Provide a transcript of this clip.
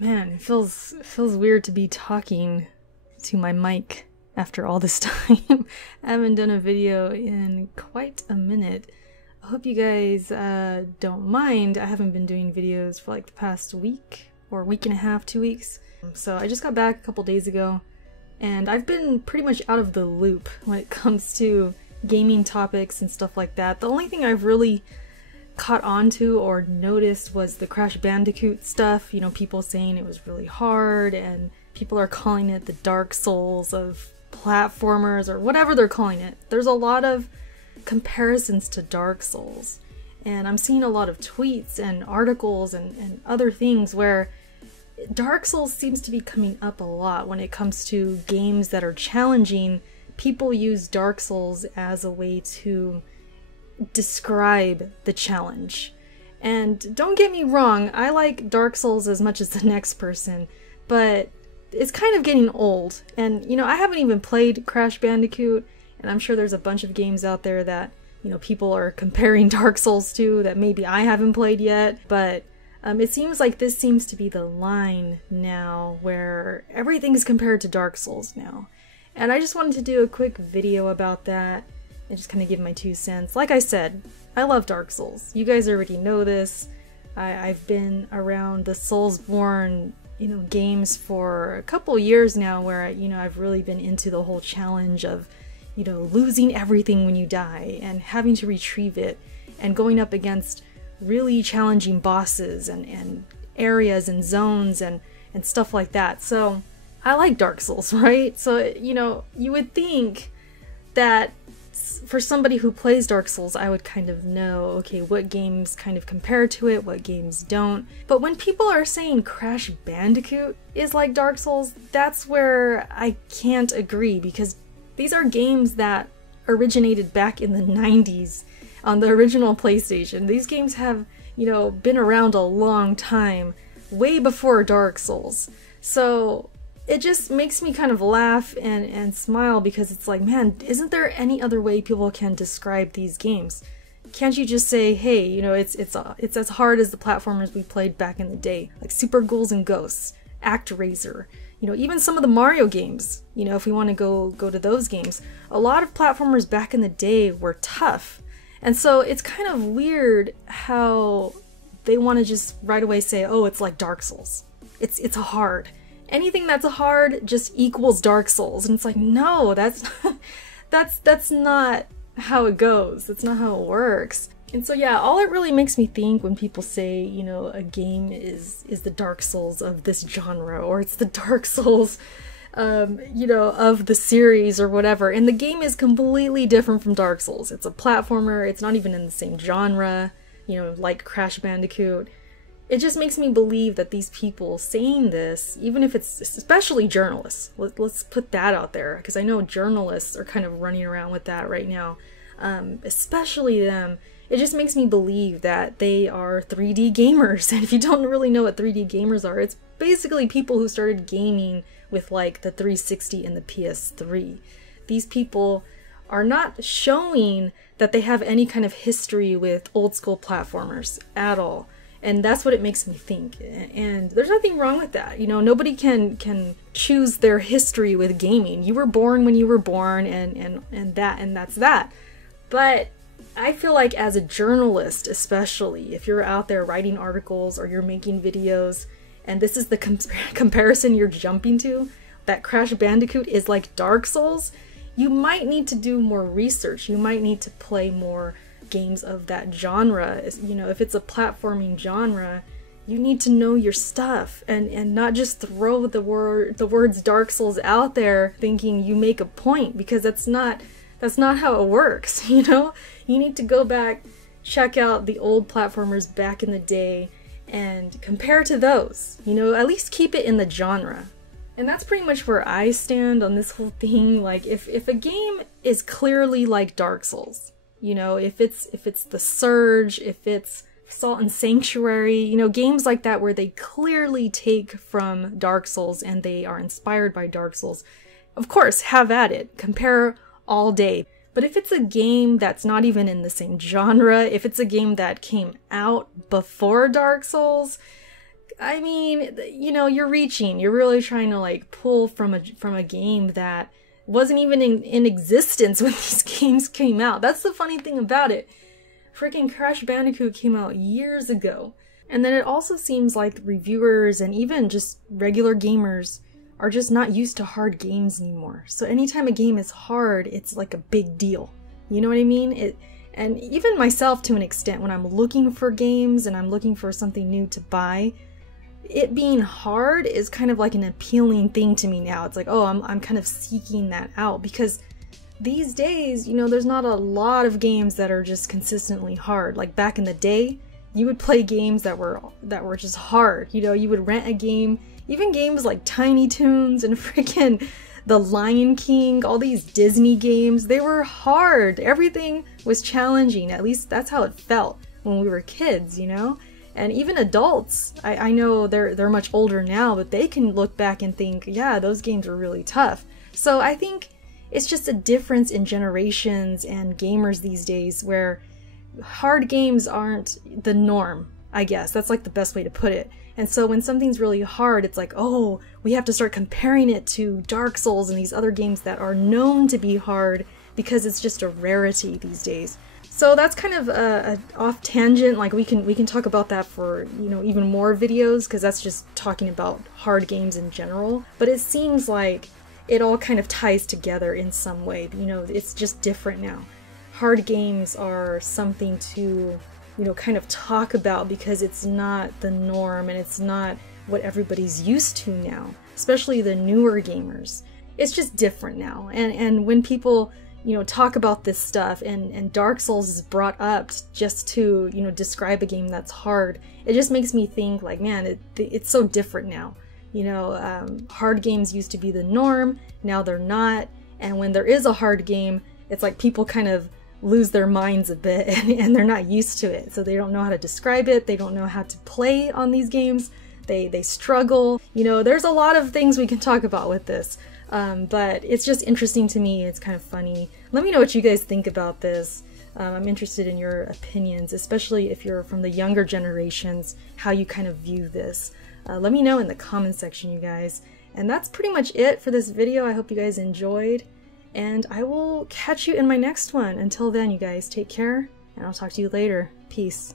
Man, it feels weird to be talking to my mic after all this time. I haven't done a video in quite a minute. I hope you guys don't mind. I haven't been doing videos for like the past week or week and a half, 2 weeks. So I just got back a couple days ago, and I've been pretty much out of the loop when it comes to gaming topics and stuff like that. The only thing I've really caught on to or noticed was the Crash Bandicoot stuff. You know, people saying it was really hard, and people are calling it the Dark Souls of platformers or whatever they're calling it. There's a lot of comparisons to Dark Souls, and I'm seeing a lot of tweets and articles and other things where Dark Souls seems to be coming up a lot when it comes to games that are challenging. People use Dark Souls as a way to describe the challenge. And don't get me wrong, I like Dark Souls as much as the next person, but it's kind of getting old. And, you know, I haven't even played Crash Bandicoot, and I'm sure there's a bunch of games out there that, you know, people are comparing Dark Souls to that maybe I haven't played yet, but it seems like this seems to be the line now where everything's compared to Dark Souls now. And I just wanted to do a quick video about that and just kind of give my 2 cents. Like I said, I love Dark Souls. You guys already know this. I've been around the Soulsborne, you know, games for a couple years now, where, you know, I've really been into the whole challenge of, you know, losing everything when you die and having to retrieve it and going up against really challenging bosses and areas and zones and stuff like that. So I like Dark Souls, right? So, you know, you would think that for somebody who plays Dark Souls, I would kind of know, okay, what games kind of compare to it, what games don't. But when people are saying Crash Bandicoot is like Dark Souls, that's where I can't agree, because these are games that originated back in the 90s on the original PlayStation. These games have, you know, been around a long time, way before Dark Souls. So it just makes me kind of laugh and smile, because it's like, man, isn't there any other way people can describe these games? Can't you just say, hey, you know, it's as hard as the platformers we played back in the day, like Super Ghouls and Ghosts, ActRaiser, you know, even some of the Mario games, you know, if we want to go to those games. A lot of platformers back in the day were tough. And so it's kind of weird how they want to just right away say, oh, it's like Dark Souls. It's a hard. Anything that's hard just equals Dark Souls. And it's like, no, that's not how it goes. That's not how it works. And so yeah, all it really makes me think when people say, you know, a game is the Dark Souls of this genre, or it's the Dark Souls, you know, of the series or whatever. And the game is completely different from Dark Souls. It's a platformer. It's not even in the same genre, you know, like Crash Bandicoot. It just makes me believe that these people saying this, even if it's especially journalists, let's put that out there, because I know journalists are kind of running around with that right now, especially them. It just makes me believe that they are 3D gamers. And if you don't really know what 3D gamers are, it's basically people who started gaming with like the 360 and the PS3. These people are not showing that they have any kind of history with old school platformers at all. And that's what it makes me think. And there's nothing wrong with that. You know, nobody can choose their history with gaming. You were born when you were born, and that's that. But I feel like as a journalist, especially, if you're out there writing articles or you're making videos, and this is the comparison you're jumping to, that Crash Bandicoot is like Dark Souls, you might need to do more research. You might need to play more games of that genre. You know, if it's a platforming genre, you need to know your stuff and not just throw the words Dark Souls out there thinking you make a point, because that's not how it works. You know, you need to go back, check out the old platformers back in the day and compare to those. You know, at least keep it in the genre. And that's pretty much where I stand on this whole thing. Like, if a game is clearly like Dark Souls, you know, if it's The Surge, if it's Salt and Sanctuary, you know, games like that where they clearly take from Dark Souls and they are inspired by Dark Souls, of course, have at it. Compare all day. But if it's a game that's not even in the same genre, if it's a game that came out before Dark Souls, I mean, you know, you're reaching. You're really trying to like pull from a game that wasn't even in existence when these games came out. That's the funny thing about it. Freaking Crash Bandicoot came out years ago. And then it also seems like reviewers and even just regular gamers are just not used to hard games anymore. So anytime a game is hard, it's like a big deal. You know what I mean? And even myself to an extent, when I'm looking for games and I'm looking for something new to buy, it being hard is kind of like an appealing thing to me now. It's like, oh, I'm kind of seeking that out, because these days, you know, there's not a lot of games that are just consistently hard. Like back in the day, you would play games that were just hard. You know, you would rent a game, even games like Tiny Toons and freaking The Lion King, all these Disney games, they were hard. Everything was challenging. At least that's how it felt when we were kids, you know? And even adults, I know they're much older now, but they can look back and think, yeah, those games were really tough. So I think it's just a difference in generations and gamers these days, where hard games aren't the norm, I guess. That's like the best way to put it. And so when something's really hard, it's like, oh, we have to start comparing it to Dark Souls and these other games that are known to be hard, because it's just a rarity these days. So that's kind of a off tangent. Like we can talk about that for, you know, even more videos, because that's just talking about hard games in general. But it seems like it all kind of ties together in some way. You know, it's just different now. Hard games are something to, you know, kind of talk about, because it's not the norm and it's not what everybody's used to now, especially the newer gamers. It's just different now. And when people, you know, talk about this stuff and Dark Souls is brought up just to, you know, describe a game that's hard, it just makes me think like, man, it's so different now. You know, hard games used to be the norm, now they're not. And when there is a hard game, it's like people kind of lose their minds a bit and they're not used to it. So they don't know how to describe it. They don't know how to play on these games. They struggle. You know, there's a lot of things we can talk about with this. But it's just interesting to me. It's kind of funny. Let me know what you guys think about this. I'm interested in your opinions, especially if you're from the younger generations, how you kind of view this. Let me know in the comment section, you guys. And that's pretty much it for this video. I hope you guys enjoyed. And I will catch you in my next one. Until then, you guys, take care, and I'll talk to you later. Peace.